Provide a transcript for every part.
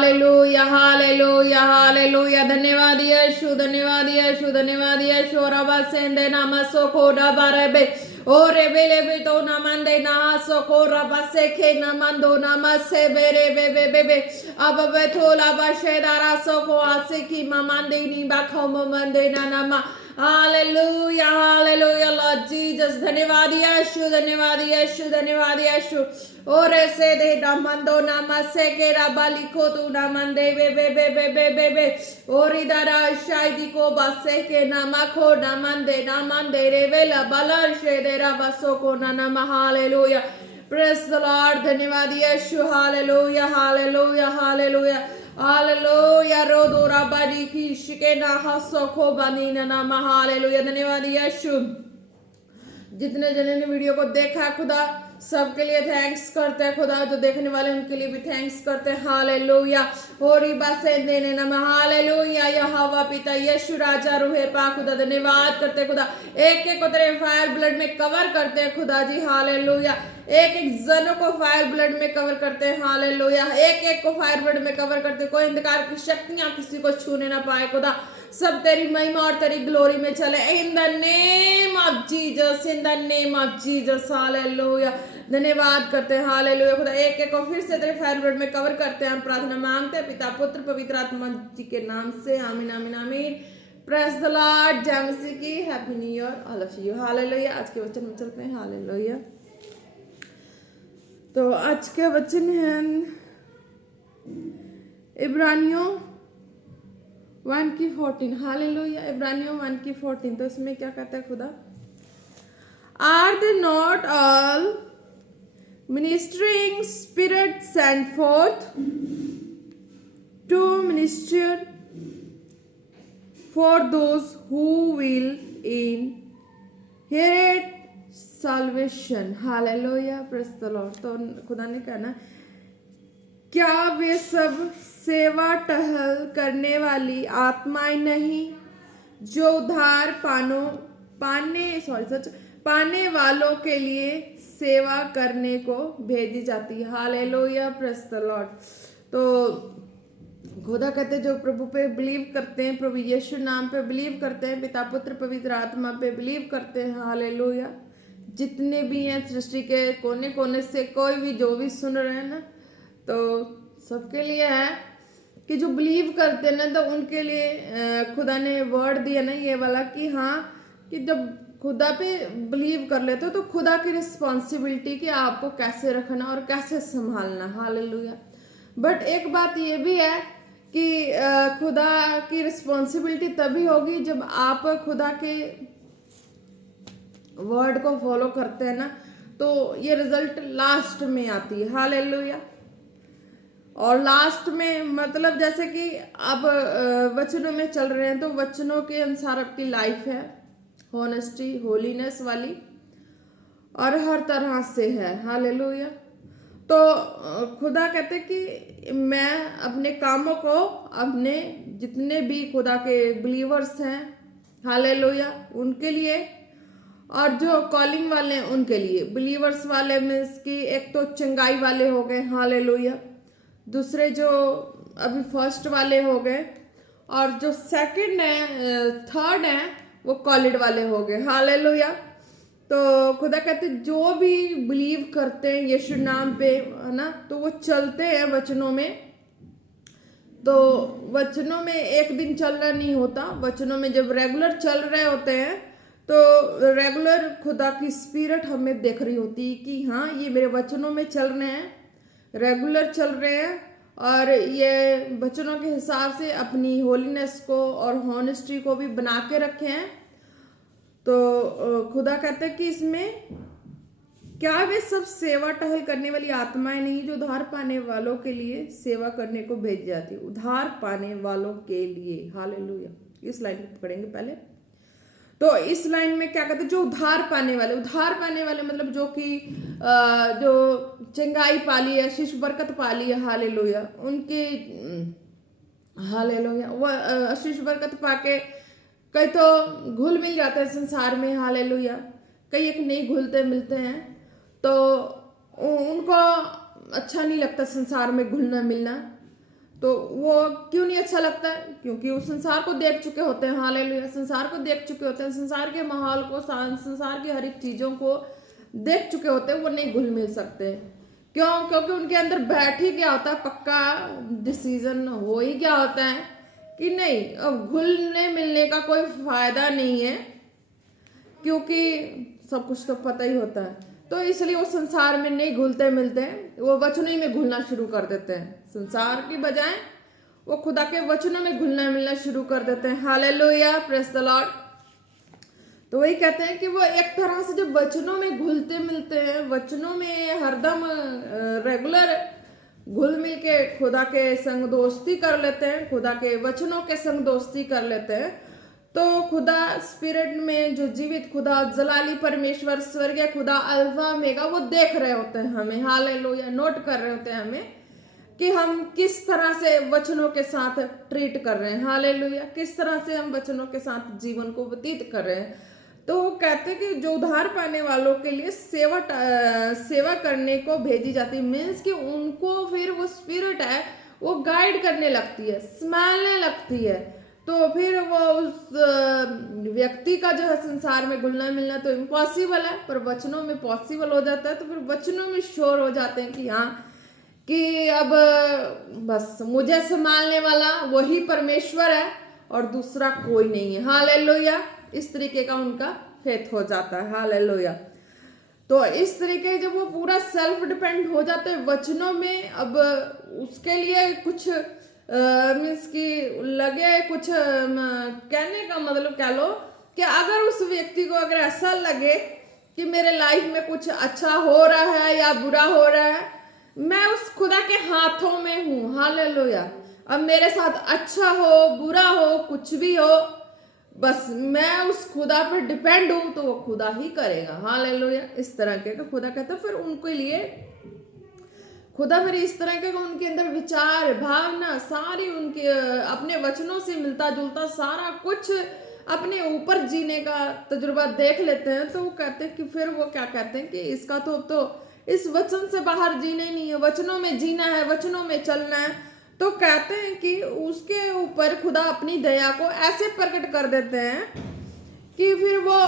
Hallelujah hallelujah hallelujah. धन्यवाद यीशु, धन्यवाद यीशु, धन्यवाद यीशु। रबा सेंदे नामसो को रबारेबे ओ रेबेले बे तो नमंदे नासो को रबा से के नमंदो नमसे बेरे बे बे बे अब बे थोला बशेदारा सो को आसे की ममंदे नी बाखो ममंदे ना नमा। Hallelujah hallelujah Lord Jesus. धन्यवाद यीशु, धन्यवाद यीशु, धन्यवाद यीशु। और ऐसे दे नमंदो नमसे के रबाली को तू नमंदे बे बे बे बे बे बे बे और इधर शायदी को बसे के नमको नमंदे रे वेला बलर शे दे रबसो को नम। Hallelujah praise the Lord. धन्यवाद यीशु। Hallelujah hallelujah hallelujah hallelujah. रोदो रबाली की शिके ना हसो को बनी नम। हालेलुया धन्यवाद यीशु। जितने जने ने वीडियो को देखा खुदा सबके लिए थैंक्स करते हैं खुदा, जो देखने वाले उनके लिए भी थैंक्स करते हैं। हालेलुया होरी बासे देने नम। हालेलुया यहोवा पिता यीशु राजा रूहे पाक खुदा धन्यवाद करते खुदा। एक एक को तेरे फायर ब्लड में कवर करते हैं खुदा जी। हालेलुया एक एक जनों को फायर ब्लड में कवर करते हैं। हालेलुया एक एक को फायर ब्लड में कवर करते, कोई अंधकार की शक्तियां किसी को छूने ना पाए खुदा। सब तेरी महिमा और तेरी ग्लोरी में चले in the name of Jesus, in the name of Jesus. Hallelujah धन्यवाद करते हैं। हालेलुया खुदा एक एक को फिर से तेरे फायर ब्लड में कवर करते हैं। हम प्रार्थना मांगते हैं पिता पुत्र पवित्र आत्मा जी के नाम से, आमीन आमीन आमीन। Praise the Lord. जय मसीह की। Happy new year all of you. Hallelujah आज के वचन में चलते हैं। हालेलुया तो आज के वचन हैं इब्रानियों 1:14। हालेलुया इब्रानियों 1:14। तो इसमें क्या कहता है खुदा? Are they not all ministering spirit sent forth to minister for those who will inherit salvation. Hallelujah praise the Lord। तो खुदा ने कहा ना, क्या वे सब सेवा टहल करने वाली आत्माएं नहीं जो उद्धार पाने वालों के लिए सेवा करने को भेजी जाती है। Hallelujah praise the Lord. तो खुदा कहते हैं जो प्रभु पे बिलीव करते हैं, प्रभु यीशु नाम पे बिलीव करते हैं, पिता पुत्र पवित्र आत्मा पे बिलीव करते हैं। हालेलुया जितने भी हैं सृष्टि के कोने कोने से, कोई भी जो भी सुन रहे हैं ना, तो सबके लिए है कि जो बिलीव करते हैं ना, तो उनके लिए खुदा ने वर्ड दिया ना ये वाला कि हाँ कि जब खुदा पे बिलीव कर लेते हो तो खुदा की रिस्पॉन्सिबिलिटी कि आपको कैसे रखना और कैसे संभालना। हालेलुया बट एक बात ये भी है कि खुदा की रिस्पॉन्सिबिलिटी तभी होगी जब आप खुदा के वर्ड को फॉलो करते हैं ना, तो ये रिजल्ट लास्ट में आती है। हालेलुया और लास्ट में मतलब जैसे कि आप वचनों में चल रहे हैं तो वचनों के अनुसार आपकी लाइफ है, हॉनेस्टी होलीनेस वाली और हर तरह से है। हालेलुया तो खुदा कहते कि मैं अपने कामों को अपने जितने भी खुदा के बिलीवर्स हैं, हालेलुया उनके लिए, और जो कॉलिंग वाले हैं उनके लिए। बिलीवर्स वाले मीन्स कि एक तो चंगाई वाले हो गए, हालेलुया, दूसरे जो अभी फर्स्ट वाले हो गए, और जो सेकंड है थर्ड है वो कॉलिड वाले हो गए। हालेलुया तो खुदा कहते जो भी बिलीव करते हैं यीशु नाम पे है ना, तो वो चलते हैं वचनों में। तो वचनों में एक दिन चलना नहीं होता, वचनों में जब रेगुलर चल रहे होते हैं तो रेगुलर खुदा की स्पिरिट हमें देख रही होती है कि हाँ ये मेरे वचनों में चल रहे हैं, रेगुलर चल रहे हैं और ये वचनों के हिसाब से अपनी होलीनेस को और हॉनेस्टी को भी बना के रखे हैं। तो खुदा कहते हैं कि इसमें क्या वे सब सेवा टहल करने वाली आत्माएं नहीं जो उद्धार पाने वालों के लिए सेवा करने को भेजी जाती है। उद्धार पाने वालों के लिए। हालेलुया इस लाइन को पकड़ेंगे पहले। तो इस लाइन में क्या कहते हैं? जो उद्धार पाने वाले मतलब जो कि जो चंगाई पाली है, शिश बरकत पाली है, हालेलुया उनके, हालेलुया वो आशीष बरकत पाके कई तो घुल मिल जाते हैं संसार में, हालेलुया कई एक नहीं घुलते मिलते हैं, तो उनको अच्छा नहीं लगता संसार में घुलना मिलना। तो वो क्यों नहीं अच्छा लगता है? क्योंकि वो संसार को देख चुके होते हैं। हालेलुया, संसार को देख चुके होते हैं, संसार के माहौल को, संसार की हर एक चीजों को देख चुके होते हैं। वो नहीं घुल मिल सकते। क्यों? क्योंकि उनके अंदर बैठ ही क्या होता है, पक्का डिसीजन हो ही क्या होता है कि नहीं, अब घुलने मिलने का कोई फायदा नहीं है, क्योंकि सब कुछ तो पता ही होता है। तो इसलिए वो संसार में नहीं घुलते मिलते, वो वचनों ही में घुलना शुरू कर देते हैं। संसार की बजाय वो खुदा के वचनों में घुलना मिलना शुरू कर देते हैं। Hallelujah, praise the Lord. तो वही कहते हैं कि वो एक तरह से जब वचनों में घुलते मिलते हैं, वचनों में हरदम रेगुलर घुल मिल के खुदा के संग दोस्ती कर लेते हैं, खुदा के वचनों के संग दोस्ती कर लेते हैं, तो खुदा स्पिरिट में जो जीवित खुदा, जलाली परमेश्वर, स्वर्गीय खुदा, अल्फा मेगा, वो देख रहे होते हैं हमें। हालेलुया, नोट कर रहे होते हैं हमें कि हम किस तरह से वचनों के साथ ट्रीट कर रहे हैं। हालेलुया, किस तरह से हम वचनों के साथ जीवन को व्यतीत कर रहे हैं। तो वो कहते हैं कि जो उद्धार पाने वालों के लिए सेवा करने को भेजी जाती है, मीन्स कि उनको फिर वो स्पिरिट है वो गाइड करने लगती है, संभालने लगती है। तो फिर वो उस व्यक्ति का जो है संसार में घुलना मिलना तो इम्पॉसिबल है, पर वचनों में पॉसिबल हो जाता है। तो फिर वचनों में श्योर हो जाते हैं कि हाँ, कि अब बस मुझे संभालने वाला वही परमेश्वर है और दूसरा कोई नहीं है। हालेलुया, इस तरीके का उनका फेथ हो जाता है। हालेलुया। तो इस तरीके जब वो पूरा सेल्फ डिपेंड हो जाते हैं वचनों में, अब उसके लिए कुछ मीन्स कि लगे कुछ कहने का मतलब कह लो कि अगर उस व्यक्ति को अगर ऐसा लगे कि मेरे लाइफ में कुछ अच्छा हो रहा है या बुरा हो रहा है, मैं उस खुदा के हाथों में हूँ। हालेलुया। अब मेरे साथ अच्छा हो बुरा हो कुछ भी हो, बस मैं उस खुदा पर डिपेंड हूं, तो वो खुदा ही करेगा। हालेलुया, इस तरह के का खुदा कहता है। फिर उनके लिए खुदा फिर इस तरह के उनके अंदर विचार भावना सारी उनके अपने वचनों से मिलता जुलता सारा कुछ अपने ऊपर जीने का तजुर्बा देख लेते हैं। तो वो कहते हैं कि फिर वो क्या कहते हैं कि इसका तो इस वचन से बाहर जीना ही नहीं है, वचनों में जीना है, वचनों में चलना है। तो कहते हैं कि उसके ऊपर खुदा अपनी दया को ऐसे प्रकट कर देते हैं कि फिर वो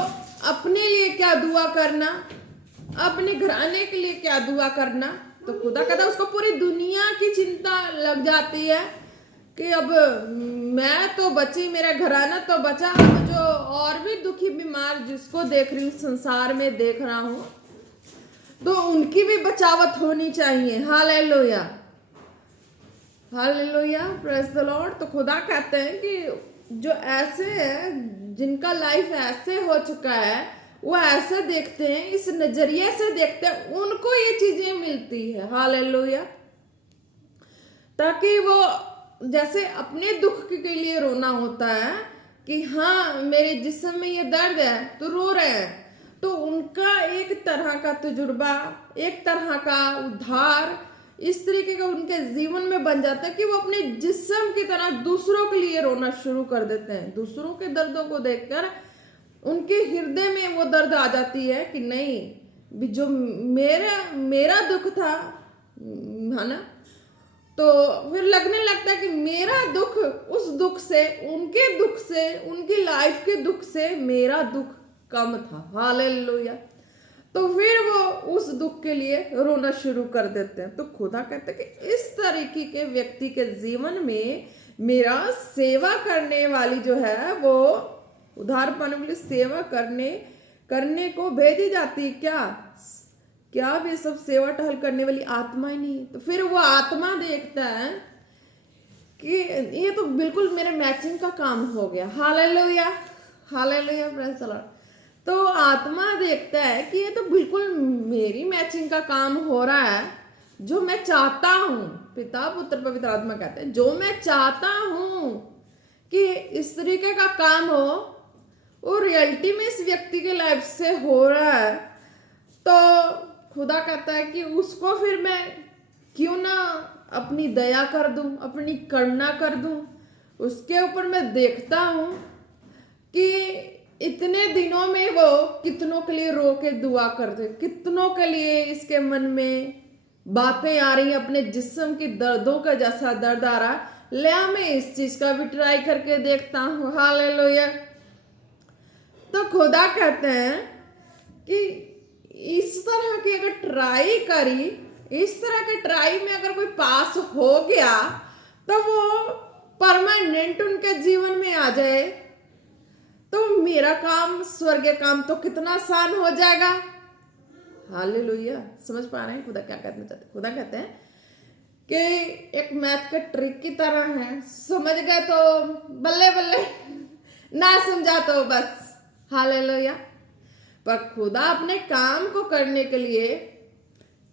अपने लिए क्या दुआ करना, अपने घराने के लिए क्या दुआ करना। तो खुदा कहता है उसको पूरी दुनिया की चिंता लग जाती है कि अब मैं तो बची, मेरा घराना तो बचा, अब जो और भी दुखी बीमार जिसको देख रही हूँ संसार में देख रहा हूँ, तो उनकी भी बचावत होनी चाहिए। Hallelujah, hallelujah, praise the Lord. तो खुदा कहते हैं कि जो ऐसे हैं जिनका लाइफ ऐसे हो चुका है, वो ऐसे देखते हैं, इस नजरिए से देखते हैं, उनको ये चीजें मिलती है। हालेलुया। ताकि वो जैसे अपने दुख के लिए रोना होता है कि हाँ मेरे जिस्म में ये दर्द है तो रो रहे हैं, तो उनका एक तरह का तजुर्बा, एक तरह का उद्धार इस तरीके का उनके जीवन में बन जाता है कि वो अपने जिस्म की तरह दूसरों के लिए रोना शुरू कर देते हैं। दूसरों के दर्दों को देखकर उनके हृदय में वो दर्द आ जाती है कि नहीं, जो मेरा दुख था, है ना, तो फिर लगने लगता है कि मेरा दुख, उस दुख से, उनके दुख से, उनकी लाइफ के दुख से मेरा दुख कम था। हालेलुया। तो फिर वो उस दुख के लिए रोना शुरू कर देते हैं। तो खुदा कहते हैं कि इस तरीके के व्यक्ति के जीवन में मेरा सेवा करने वाली जो है वो उद्धार पाने के लिए सेवा करने को भेजी जाती है। क्या वे सब सेवा टहल करने वाली आत्मा ही नहीं? तो फिर वो आत्मा देखता है कि ये तो बिल्कुल मेरे मैचिंग का काम हो गया। Hallelujah, hallelujah, praise the Lord. तो आत्मा देखता है कि ये तो बिल्कुल मेरी मैचिंग का काम हो रहा है, जो मैं चाहता हूं। पिता पुत्र पवित्र आत्मा कहते हैं जो मैं चाहता हूं कि इस तरीके का काम हो, वो रियलिटी में इस व्यक्ति के लाइफ से हो रहा है। तो खुदा कहता है कि उसको फिर मैं क्यों ना अपनी दया कर दूं, अपनी करुणा कर दूं। उसके ऊपर मैं देखता हूं कि इतने दिनों में वो कितनों के लिए रो के दुआ करते, कितनों के लिए इसके मन में बातें आ रही, अपने जिस्म की दर्दों का जैसा दर्द आ रहा, ले मैं इस चीज का भी ट्राई करके देखता हूँ। हालेलुया। तो खुदा कहते हैं कि इस तरह की अगर ट्राई करी, इस तरह के ट्राई में अगर कोई पास हो गया तो वो परमानेंट उनके जीवन में आ जाए, तो मेरा काम, स्वर्गीय काम तो कितना आसान हो जाएगा। हालेलुया। समझ पा रहे हैं खुदा क्या कहना चाहते हैं? खुदा कहते हैं कि एक मैथ का ट्रिक की तरह है, समझ गए तो बल्ले बल्ले, ना समझा तो बस। हालेलुया। पर खुदा अपने काम को करने के लिए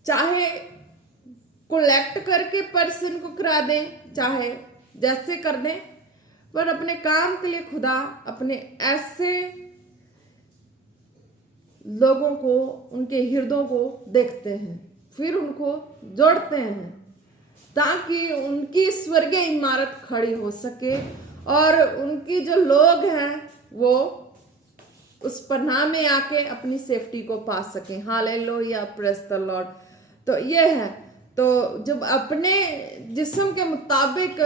चाहे कलेक्ट करके पर्सन को करा दे, चाहे जैसे कर दे, पर अपने काम के लिए खुदा अपने ऐसे लोगों को, उनके हृदयों को देखते हैं, फिर उनको जोड़ते हैं ताकि उनकी स्वर्गीय इमारत खड़ी हो सके और उनकी जो लोग हैं वो उस पनाह में आके अपनी सेफ्टी को पा सकें। Hallelujah, praise the Lord. तो ये है, तो जब अपने जिस्म के मुताबिक,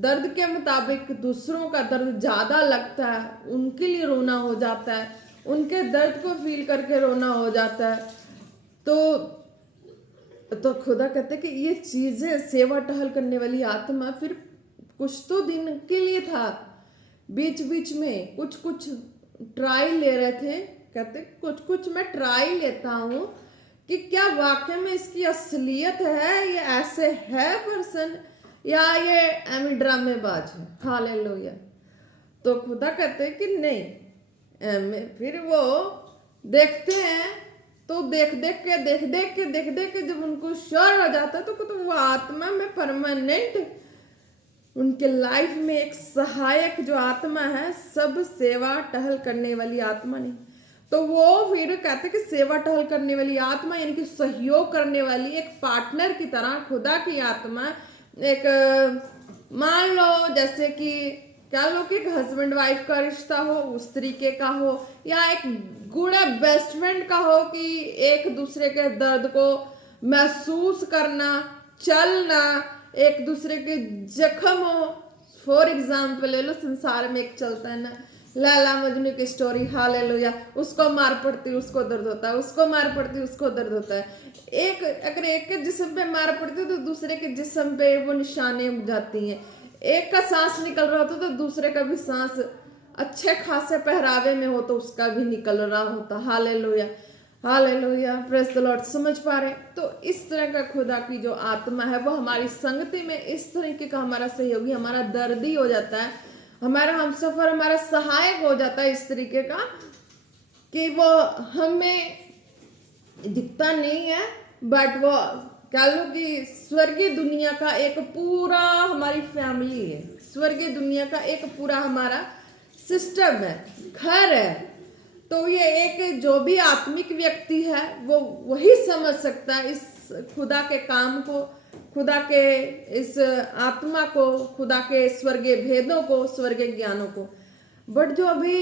दर्द के मुताबिक दूसरों का दर्द ज्यादा लगता है, उनके लिए रोना हो जाता है, उनके दर्द को फील करके रोना हो जाता है, तो खुदा कहते कि ये चीजें, सेवा टहल करने वाली आत्मा फिर कुछ तो दिन के लिए था, बीच बीच में कुछ कुछ ट्राई ले रहे थे। कहते कुछ कुछ मैं ट्राई लेता हूँ कि क्या वाकई में इसकी असलियत है, ये ऐसे है पर्सन, या ये एमी ड्रामेबाज है। हालेलुया। तो खुदा कहते हैं कि नहीं, फिर वो देखते हैं, तो देख देख के जब उनको श्योर हो जाता है तो वो आत्मा में परमानेंट उनके लाइफ में एक सहायक जो आत्मा है, सब सेवा टहल करने वाली आत्मा नहीं, तो वो फिर कहते कि सेवा टहल करने वाली आत्मा यानी कि सहयोग करने वाली एक पार्टनर की तरह खुदा की आत्मा, एक मान लो जैसे कि क्या लो कि एक हस्बैंड वाइफ का रिश्ता हो, उस तरीके का हो, या एक गुड बेस्ट फ्रेंड का हो कि एक दूसरे के दर्द को महसूस करना, चलना, एक दूसरे के जख्म हो। फॉर एग्जाम्पल ले लो, संसार में एक चलता है ना, लैला मजनू की स्टोरी। हालेलुया। उसको मार पड़ती, उसको दर्द होता है, उसको मार पड़ती, उसको दर्द होता है। एक अगर एक के जिस्म पे मार पड़ती तो दूसरे के जिस्म पे वो निशानें उग जाती हैं। एक का सांस निकल रहा होता तो दूसरे का भी सांस अच्छे खासे पहरावे में हो तो उसका भी निकल रहा होता। Hallelujah, hallelujah, praise the Lord. समझ पा रहे? तो इस तरह का खुदा की जो आत्मा है वो हमारी संगति में इस तरीके का हमारा सहयोगी, हमारा दर्दी हो जाता है, हमारा हमसफर, हमारा सहायक हो जाता है, इस तरीके का कि वो हमें दिखता नहीं है बट वो कह लो कि स्वर्गीय दुनिया का एक पूरा हमारी फैमिली है, स्वर्गीय दुनिया का एक पूरा हमारा सिस्टम है, घर है। तो ये एक जो भी आत्मिक व्यक्ति है वो वही समझ सकता है इस खुदा के काम को, खुदा के इस आत्मा को, खुदा के स्वर्गीय भेदों को, स्वर्गीय ज्ञानों को। बट जो अभी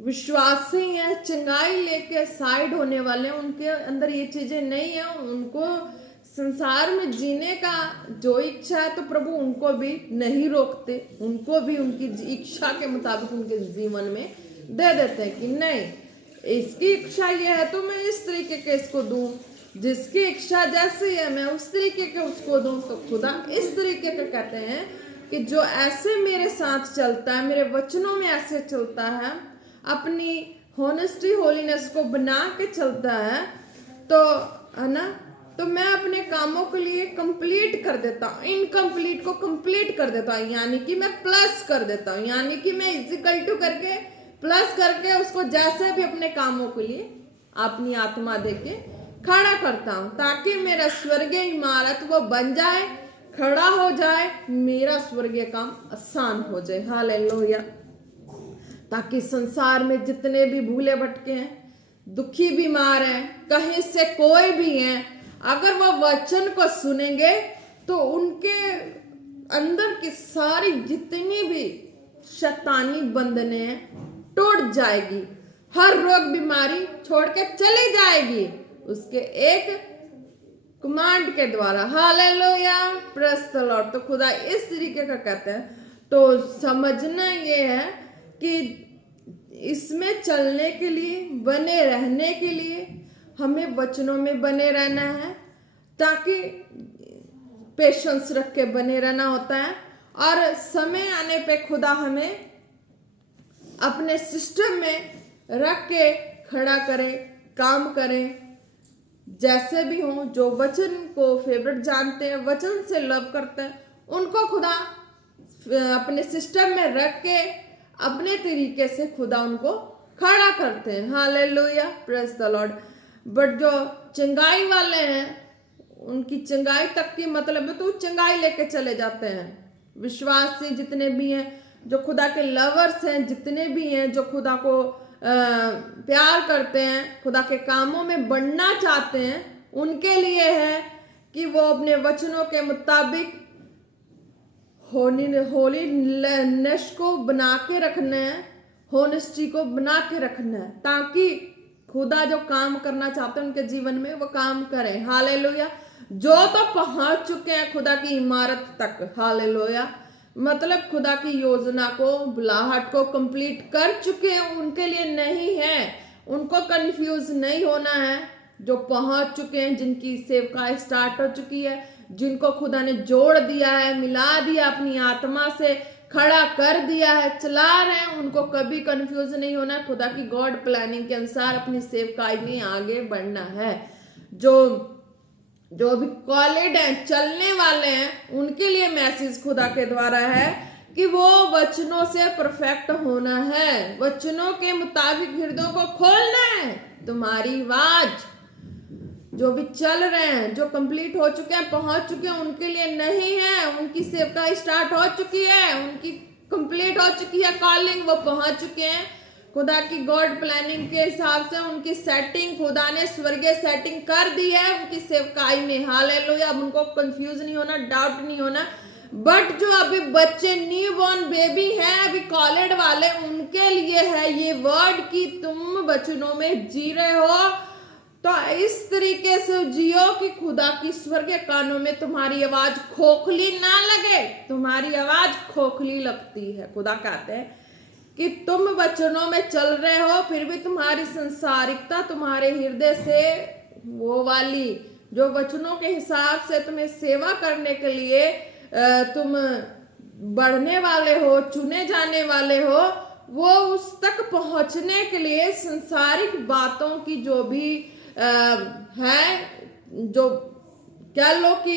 विश्वासी हैं, चंगाई लेके साइड होने वाले हैं, उनके अंदर ये चीजें नहीं है, उनको संसार में जीने का जो इच्छा है तो प्रभु उनको भी नहीं रोकते, उनको भी उनकी इच्छा के मुताबिक उनके जीवन में दे देते हैं कि नहीं, इसकी इच्छा ये है तो मैं इस तरीके के इसको दूं, जिसकी इच्छा जैसी है मैं उस तरीके के उसको दूं। तो खुदा इस तरीके का कहते हैं कि जो ऐसे मेरे साथ चलता है, मेरे वचनों में ऐसे चलता है, अपनी होनेस्टी होलीनेस को बना के चलता है, तो है ना, तो मैं अपने कामों के लिए कंप्लीट कर देता हूँ, इनकम्प्लीट को कंप्लीट कर देता हूँ, यानी कि मैं प्लस कर देता हूँ, यानी कि मैं इक्वल टू करके प्लस करके उसको जैसे भी अपने कामों के लिए अपनी आत्मा देके खड़ा करता हूँ, ताकि मेरा स्वर्गीय इमारत वो बन जाए, खड़ा हो जाए, मेरा स्वर्गीय काम आसान हो जाए। हालेलुया। ताकि संसार में जितने भी भूले भटके हैं, दुखी बीमार हैं, कहीं से कोई भी हैं, अगर वो वचन को सुनेंगे तो उनके अंदर की सारी जितनी भी शैतानी बंधने हैं टूट जाएगी, हर रोग बीमारी छोड़ के चली जाएगी। उसके एक कमांड के द्वारा। Hallelujah, praise the Lord. तो खुदा इस तरीके का कहते हैं। तो समझना ये है कि इसमें चलने के लिए, बने रहने के लिए हमें वचनों में बने रहना है, ताकि पेशेंस रख के बने रहना होता है। और समय आने पे खुदा हमें अपने सिस्टम में रख के खड़ा करे, काम करे। जैसे भी हो, जो वचन को फेवरेट जानते हैं, वचन से लव करते हैं, उनको खुदा अपने सिस्टम में रख के अपने तरीके से खुदा उनको खड़ा करते हैं। Hallelujah, praise the Lord. But जो चंगाई वाले हैं, उनकी चंगाई तक की मतलब है तो चंगाई लेके चले जाते हैं। विश्वासी जितने भी हैं, जो खुदा के लवर्स हैं, जितने भी हैं, जो खुदा को प्यार करते हैं, खुदा के कामों में बढ़ना चाहते हैं, उनके लिए है कि वो अपने वचनों के मुताबिक होलीनेस को बना के रखना है, होनेस्टी को बना के रखना है, ताकि खुदा जो काम करना चाहते हैं उनके जीवन में वो काम करें। हालेलुया। जो तो पहुंच चुके हैं खुदा की इमारत तक, हालेलुया, मतलब खुदा की योजना को, बुलाहट को कंप्लीट कर चुके हैं, उनके लिए नहीं है। उनको कंफ्यूज नहीं होना है। जो पहुंच चुके हैं, जिनकी सेवकाई स्टार्ट हो चुकी है, जिनको खुदा ने जोड़ दिया है, मिला दिया, अपनी आत्मा से खड़ा कर दिया है, चला रहे हैं, उनको कभी कंफ्यूज नहीं होना। खुदा की गॉड प्लानिंग के अनुसार अपनी सेवकाई में आगे बढ़ना है। जो भी कॉलेड हैं, चलने वाले हैं, उनके लिए मैसेज खुदा के द्वारा है कि वो वचनों से परफेक्ट होना है, वचनों के मुताबिक हृदयों को खोलना है। तुम्हारी आवाज, जो भी चल रहे हैं, जो कंप्लीट हो चुके हैं, पहुंच चुके हैं, उनके लिए नहीं है। उनकी सेवका स्टार्ट हो चुकी है, उनकी कंप्लीट हो चुकी है कॉलिंग, वो पहुंच चुके हैं। खुदा की गॉड प्लानिंग के हिसाब से उनकी सेटिंग खुदा ने स्वर्गीय सेटिंग कर दी है उनकी सेवकाई में। हालेलुया। अब उनको कंफ्यूज नहीं होना, डाउट नहीं होना। बट जो अभी बच्चे, न्यू बॉर्न बेबी हैं, अभी कॉलेज वाले, उनके लिए है ये वर्ड कि तुम वचनों में जी रहे हो तो इस तरीके से जियो कि खुदा की स्वर्गीय कानों में तुम्हारी आवाज खोखली ना लगे। तुम्हारी आवाज खोखली लगती है। खुदा कहते हैं कि तुम वचनों में चल रहे हो, फिर भी तुम्हारी संसारिकता तुम्हारे हृदय से वो वाली जो वचनों के हिसाब से तुम्हें सेवा करने के लिए तुम बढ़ने वाले हो, चुने जाने वाले हो, वो उस तक पहुंचने के लिए संसारिक बातों की जो भी है, जो कह लो कि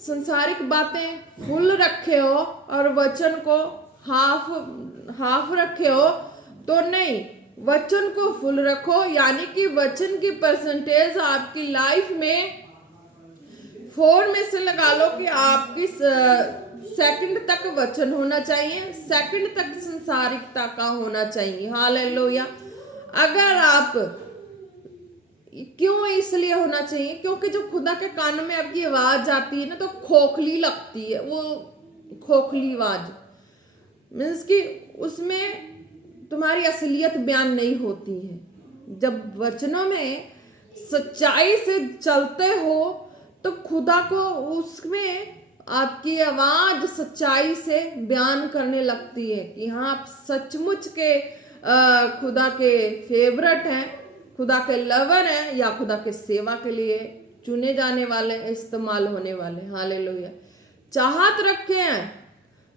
संसारिक बातें फुल रखे हो और वचन को हाफ रखे हो, तो नहीं, वचन को फुल रखो। यानी कि वचन की परसेंटेज आपकी लाइफ में 4 में से लगा लो कि आपकी सेकंड तक वचन होना चाहिए, सेकंड तक संसारिकता का होना चाहिए। हालेलुया। अगर आप, क्यों इसलिए होना चाहिए? क्योंकि जो खुदा के कान में आपकी आवाज आती है ना, तो खोखली लगती है। वो खोखली आवाज मीन्स कि उसमें तुम्हारी असलियत बयान नहीं होती है। जब वचनों में सच्चाई से चलते हो तो खुदा को उसमें आपकी आवाज सच्चाई से बयान करने लगती है कि हाँ, आप सचमुच के खुदा के फेवरेट हैं, खुदा के लवर हैं, या खुदा के सेवा के लिए चुने जाने वाले, इस्तेमाल होने वाले। हालेलुया। चाहत रखे हैं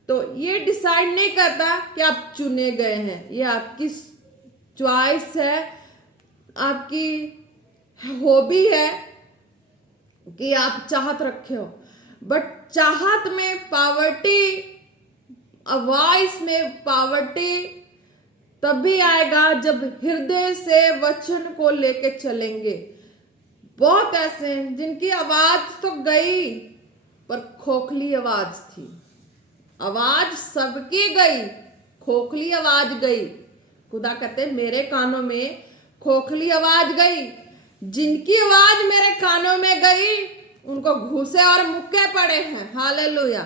तो ये डिसाइड नहीं करता कि आप चुने गए हैं। ये आपकी चॉइस है, आपकी हॉबी है कि आप चाहत रखे हो। बट चाहत में पावर्टी, वॉइस में पावर्टी तभी आएगा जब हृदय से वचन को लेके चलेंगे। बहुत ऐसे हैं जिनकी आवाज तो गई पर खोखली आवाज थी। आवाज सबकी गई, खोखली आवाज गई। खुदा कहते मेरे कानों में खोखली आवाज गई। जिनकी आवाज मेरे कानों में गई उनको घूसे और मुक्के पड़े हैं। हालेलुया।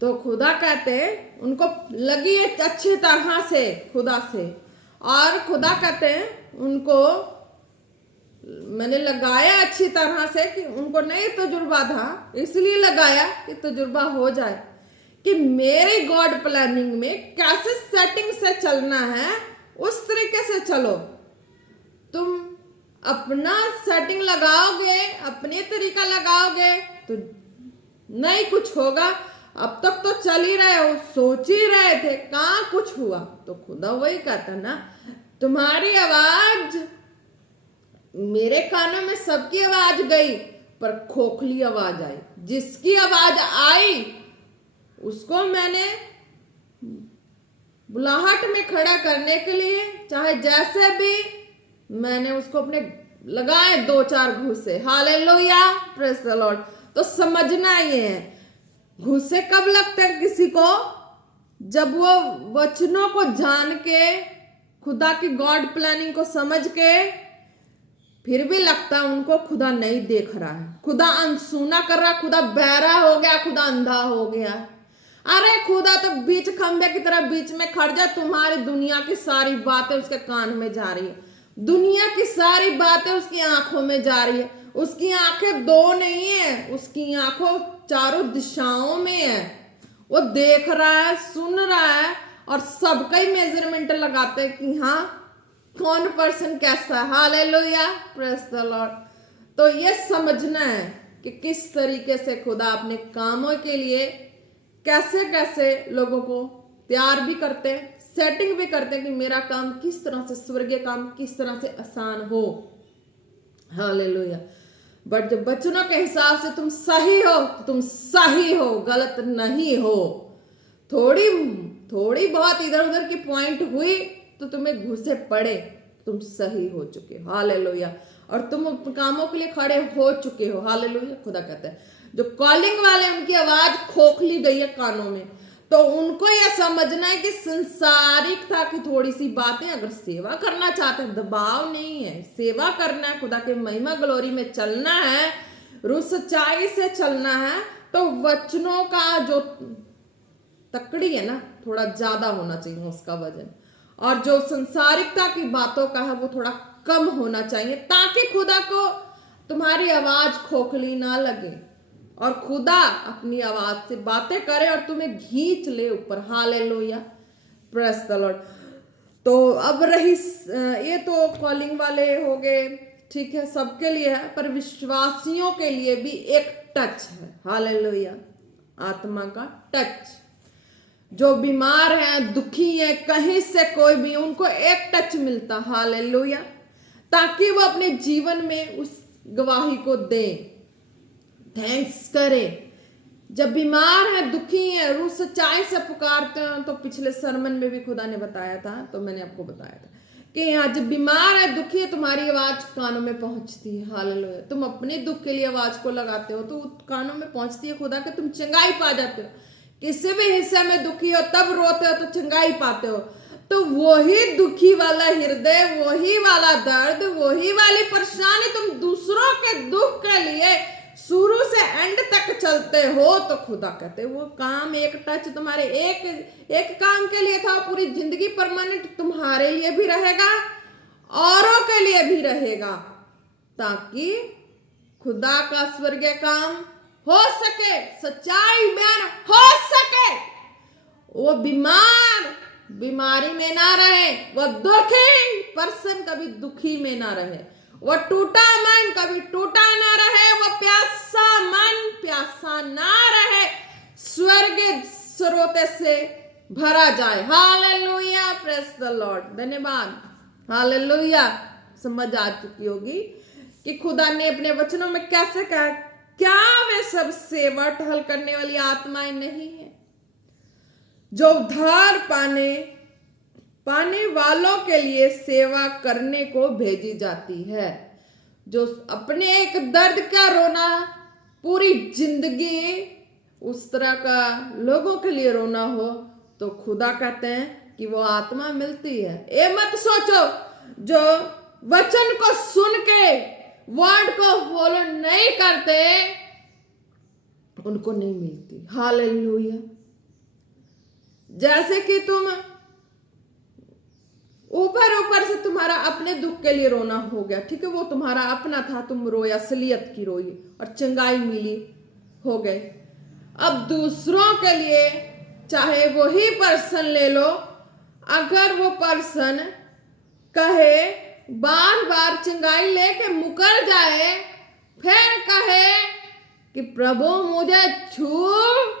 तो खुदा कहते उनको लगी है अच्छी तरह से खुदा से, और खुदा कहते हैं उनको मैंने लगाया अच्छी तरह से कि उनको नहीं तजुर्बा था, इसलिए लगाया कि तजुर्बा हो जाए कि मेरी गॉड प्लानिंग में कैसे सेटिंग से चलना है, उस तरीके से चलो। तुम अपना सेटिंग लगाओगे, अपने तरीका लगाओगे तो नहीं कुछ होगा। अब तक तो चल ही रहे हो, सोच ही रहे थे, कहाँ कुछ हुआ। तो खुदा वही कहता ना, तुम्हारी आवाज मेरे कानों में सबकी आवाज गई, पर खोखली आवाज आई। जिसकी आवाज आई उसको मैंने बुलाहट में खड़ा करने के लिए, चाहे जैसे भी, मैंने उसको अपने लगाए 2-4 घूसे। Hallelujah, praise the Lord. तो समझना ये है, घूसे कब लगते हैं किसी को? जब वो वचनों को जान के, खुदा की गॉड प्लानिंग को समझ के, फिर भी लगता है उनको खुदा नहीं देख रहा है, खुदा अनसुना कर रहा है, खुदा बहरा हो गया, खुदा अंधा हो गया। अरे खुदा तो बीच खंबे की तरह बीच में खड़ जा, तुम्हारी दुनिया की सारी बातें उसके कान में जा रही है, दुनिया की सारी बातें उसकी आंखों में जा रही है। उसकी आंखें दो नहीं है, उसकी आंखों चारों दिशाओं में है। वो देख रहा है, सुन रहा है, और सबका ही मेजरमेंट लगाते हैं कि हाँ कौन पर्सन कैसा है। Hallelujah, praise the Lord. तो ये समझना है कि किस तरीके से खुदा अपने कामों के लिए कैसे कैसे लोगों को तैयार भी करते हैं, सेटिंग भी करते हैं कि मेरा काम किस तरह से, स्वर्गीय काम किस तरह से आसान हो। हालेलुया। बट जब वचनों के हिसाब से तुम सही हो तो तुम सही हो, गलत नहीं हो। थोड़ी बहुत इधर उधर की पॉइंट हुई तो तुम्हें घुसे पड़े, तुम सही हो चुके हो। हालेलुया। और तुम कामों के लिए खड़े हो चुके हो। हालेलुया। खुदा कहता है जो कॉलिंग वाले, उनकी आवाज खोखली गई है कानों में, तो उनको यह समझना है कि संसारिकता की थोड़ी सी बातें, अगर सेवा करना चाहते हैं, दबाव नहीं है, सेवा करना है, खुदा के महिमा ग्लोरी में चलना है, रूह सच्चाई से चलना है, तो वचनों का जो तकड़ी है ना, थोड़ा ज्यादा होना चाहिए उसका वजन, और जो संसारिकता की बातों का है वो थोड़ा कम होना चाहिए, ताकि खुदा को तुम्हारी आवाज खोखली ना लगे और खुदा अपनी आवाज से बातें करे और तुम्हें खींच ले ऊपर। Hallelujah, praise the Lord. तो अब रही, ये तो कॉलिंग वाले हो गए, ठीक है, सबके लिए है, पर विश्वासियों के लिए भी एक टच है। हालेलुया, आत्मा का टच। जो बीमार हैं, दुखी हैं, कहीं से कोई भी, उनको एक टच मिलता। हालेलुया, ताकि वो अपने जीवन में उस गवाही को दें, थैंक्स करें। जब बीमार है, दुखी है, रूह सच्चाई से पुकारते हैं, तो पिछले सरमन में भी खुदा ने बताया था, तो मैंने आपको बताया था कि यहाँ जब बीमार है, दुखी है, तुम्हारी आवाज कानों में पहुंचती है। हालेलुया। तुम अपने दुख के लिए आवाज को लगाते हो तो कानों में पहुंचती है खुदा के, तुम चंगाई पा जाते हो। किसी भी हिस्से में दुखी हो, तब रोते हो तो चंगाई पाते हो। तो वही दुखी वाला हृदय, वही वाला दर्द, वही वाली परेशानी तुम दूसरों के दुख के लिए शुरू से एंड तक चलते हो, तो खुदा कहते वो काम, एक टच तुम्हारे एक काम के लिए था, पूरी जिंदगी परमानेंट तुम्हारे लिए भी रहेगा, औरों के लिए भी रहेगा, ताकि खुदा का स्वर्गीय काम हो सके, सच्चाई में हो सके। वो बीमारी में ना रहे, वो दुखी पर्सन कभी दुखी में ना रहे, वो टूटा मन कभी टूटा ना रहे, वो प्यासा मन प्यासा ना रहे, स्वर्गीय स्रोत से भरा जाए। Hallelujah, praise the Lord. धन्यवाद। हालेलुया। समझ आ चुकी होगी कि खुदा ने अपने वचनों में कैसे कहा, क्या वे सब सेवा टहल करने वाली आत्माएं नहीं है जो उद्धार पाने वालों के लिए सेवा करने को भेजी जाती है, जो अपने एक दर्द का रोना पूरी जिंदगी उस तरह का लोगों के लिए रोना हो, तो खुदा कहते हैं कि वो आत्मा मिलती है। ये मत सोचो जो वचन को सुन के वर्ड को फॉलो नहीं करते उनको नहीं मिलती। हालेलुया। जैसे कि तुम ऊपर ऊपर से तुम्हारा अपने दुख के लिए रोना हो गया, ठीक है, वो तुम्हारा अपना था, तुम रोए, असलियत की रोई और चंगाई मिली, हो गए। अब दूसरों के लिए चाहे वही पर्सन ले लो, अगर वो पर्सन कहे बार बार चंगाई लेके मुकर जाए, फिर कहे कि प्रभु मुझे छू,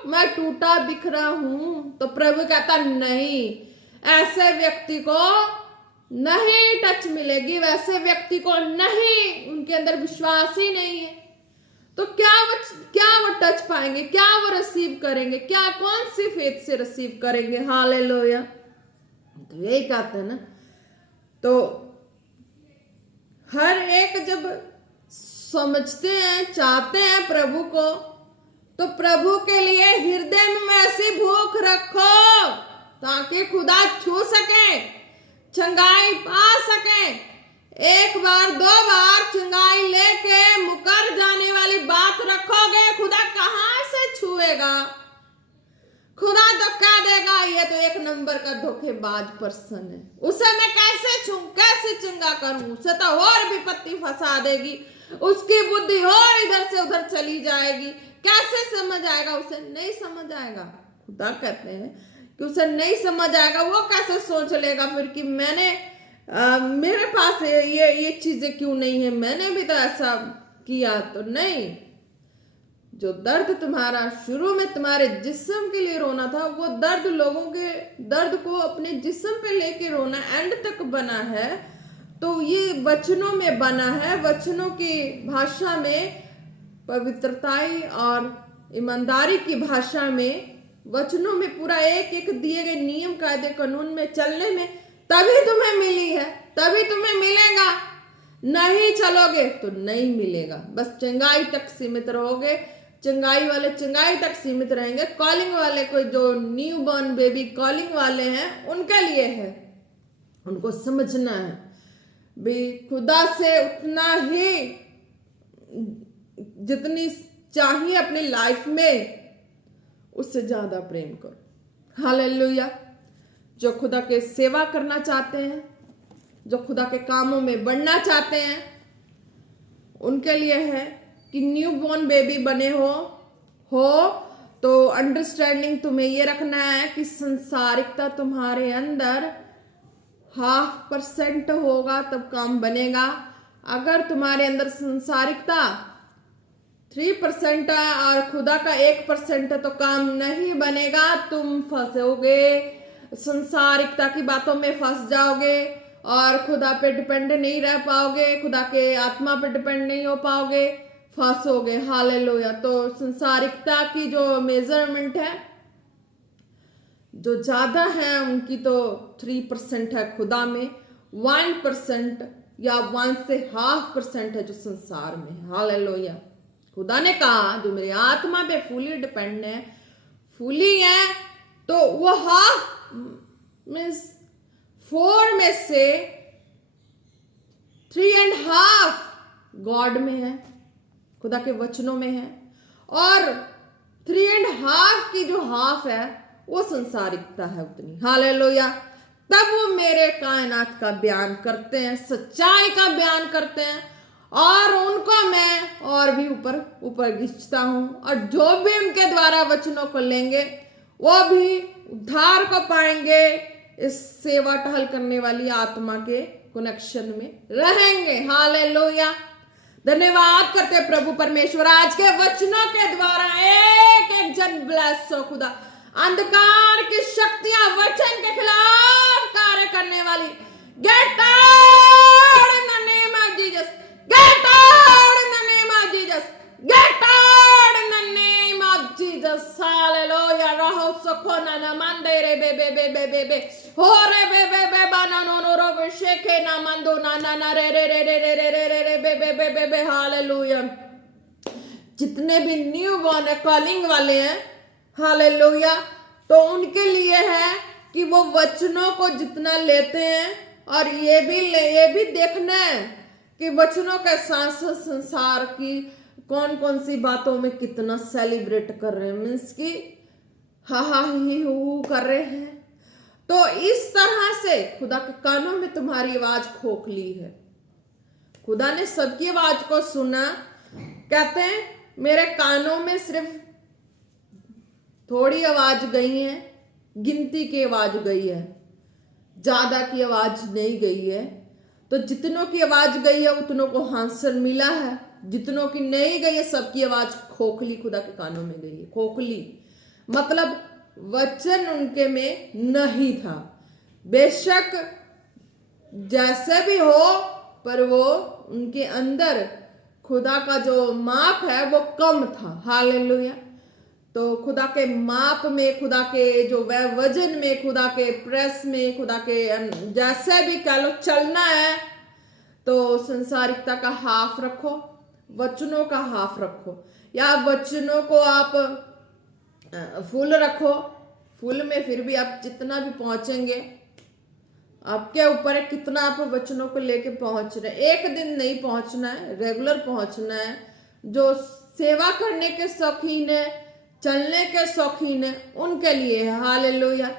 मैं टूटा बिखरा हूं, तो प्रभु कहता नहीं, ऐसे व्यक्ति को नहीं टच मिलेगी, वैसे व्यक्ति को नहीं, उनके अंदर विश्वास ही नहीं है। तो क्या वो टच पाएंगे, क्या वो रिसीव करेंगे, क्या कौन सी फेथ से रिसीव करेंगे? हालेलुया। तो यही कहते हैं ना, तो हर एक जब समझते हैं, चाहते हैं प्रभु को, तो प्रभु के लिए हृदय में ऐसी भूख रखो ताकि खुदा छू सके, चंगाई पा सके। एक बार दो बार चंगाई लेके मुकर जाने वाली बात रखोगे, खुदा कहां से छुएगा? खुदा तो कह देगा ये तो एक नंबर का धोखेबाज पर्सन है, उसे मैं कैसे छू, कैसे चंगा करूं? उसे तो और विपत्ति फंसा देगी, उसकी बुद्धि और इधर से उधर चली जाएगी, कैसे समझ आएगा? उसे नहीं समझ आएगा। खुदा कहते हैं कि उसे नहीं समझ आएगा, वो कैसे सोच लेगा फिर कि मैंने मेरे पास ये चीजें क्यों नहीं है, मैंने भी तो ऐसा किया। तो नहीं, जो दर्द तुम्हारा शुरू में तुम्हारे जिस्म के लिए रोना था, वो दर्द लोगों के दर्द को अपने जिस्म पे लेके रोना एंड तक बना है। तो ये वचनों में बना है, वचनों की भाषा में, पवित्रताई और ईमानदारी की भाषा में, वचनों में पूरा एक एक दिए गए नियम कायदे कानून में चलने में तभी तुम्हें मिली है, तभी तुम्हें मिलेगा। नहीं चलोगे तो नहीं मिलेगा। बस चंगाई तक सीमित रहोगे, चंगाई वाले चंगाई तक सीमित रहेंगे। कॉलिंग वाले को, जो न्यू बॉर्न बेबी कॉलिंग वाले हैं, उनके लिए है, उनको समझना है भी खुदा से उतना ही जितनी चाहिए अपनी लाइफ में, उससे ज्यादा प्रेम करो। हालेलुया। जो खुदा के सेवा करना चाहते हैं, जो खुदा के कामों में बढ़ना चाहते हैं, उनके लिए है कि न्यू बॉर्न बेबी बने हो तो अंडरस्टैंडिंग तुम्हें ये रखना है कि संसारिकता तुम्हारे अंदर 0.5% होगा तब काम बनेगा। अगर तुम्हारे अंदर संसारिकता 3% है और खुदा का 1% है तो काम नहीं बनेगा। तुम फंसोगे, संसारिकता की बातों में फंस जाओगे और खुदा पे डिपेंड नहीं रह पाओगे, खुदा के आत्मा पे डिपेंड नहीं हो पाओगे, फंसोगे। हालेलुया। तो संसारिकता की जो मेजरमेंट है, जो ज्यादा है उनकी तो 3% है खुदा में, 1% या 1 से 0.5% है जो संसार में है। हालेलुया। खुदा ने कहा जो मेरे आत्मा पे फुली डिपेंड है, फुली है, तो वो 1/2 4 में से 3.5 गॉड में है, खुदा के वचनों में है, और 3.5 की जो 1/2 है वो संसारिकता है उतनी। हालेलुया। तब वो मेरे कायनात का बयान करते हैं, सच्चाई का बयान करते हैं, और उनको मैं और भी ऊपर खींचता हूं, और जो भी उनके द्वारा वचनों को लेंगे वो भी उद्धार को पाएंगे, इस सेवा टहल करने वाली आत्मा के कनेक्शन में रहेंगे। हालेलुया। धन्यवाद करते प्रभु परमेश्वर, आज के वचनों के द्वारा एक एक जन ब्लेस हो खुदा। अंधकार की शक्तियां वचन के खिलाफ कार्य करने वाली, get out in the name of Jesus, get out in the name of Jesus, get out in the name of Jesus. Hallelujah. रहो सखोना न मंदे रे बे बे बे बे बे बे हो रे बे बे बे बाना नो नो रो शेखे ना मंदो ना ना ना रे रे रे रे रे रे रे रे रे बे बे बे बे बे। हालेलुया। जितने भी न्यू बॉर्न है, कॉलिंग वाले हैं, हालेलुया, तो उनके लिए है कि वो वचनों को जितना लेते हैं, और ये भी देखना है कि वचनों के साथ साथ संसार की कौन कौन सी बातों में कितना सेलिब्रेट कर रहे हैं, मीन्स की हा हा ही हू कर रहे हैं। तो इस तरह से खुदा के कानों में तुम्हारी आवाज खोखली है। खुदा ने सबकी आवाज को सुना। कहते हैं मेरे कानों में सिर्फ थोड़ी आवाज गई है, गिनती की आवाज गई है, ज्यादा की आवाज नहीं गई है। तो जितनों की आवाज गई है उतनों को हासिल मिला है, जितनों की नहीं गई है सबकी आवाज खोखली खुदा के कानों में गई है। खोखली मतलब वचन उनके में नहीं था। बेशक जैसे भी हो, पर वो उनके अंदर खुदा का जो माप है वो कम था। हालेलुया। तो खुदा के माप में, खुदा के जो वजन में, खुदा के प्रेस में, खुदा के जैसे भी कह लो चलना है, तो संसारिकता का हाफ रखो, वचनों का हाफ रखो, या वचनों को आप फुल रखो। फुल में फिर भी आप जितना भी पहुंचेंगे, आपके ऊपर है कितना आप वचनों को लेके पहुंच रहे। एक दिन नहीं पहुंचना है, रेगुलर पहुंचना है। जो सेवा करने के शौकीन है, चलने के शौकीन है, उनके लिए है। हालेलुया।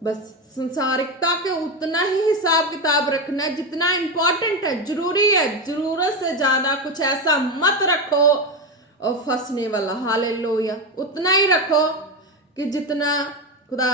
बस संसारिकता के उतना ही हिसाब किताब रखना है जितना इंपॉर्टेंट है, जरूरी है। जरूरत से ज्यादा कुछ ऐसा मत रखो और फंसने वाला। हालेलुया। उतना ही रखो कि जितना खुदा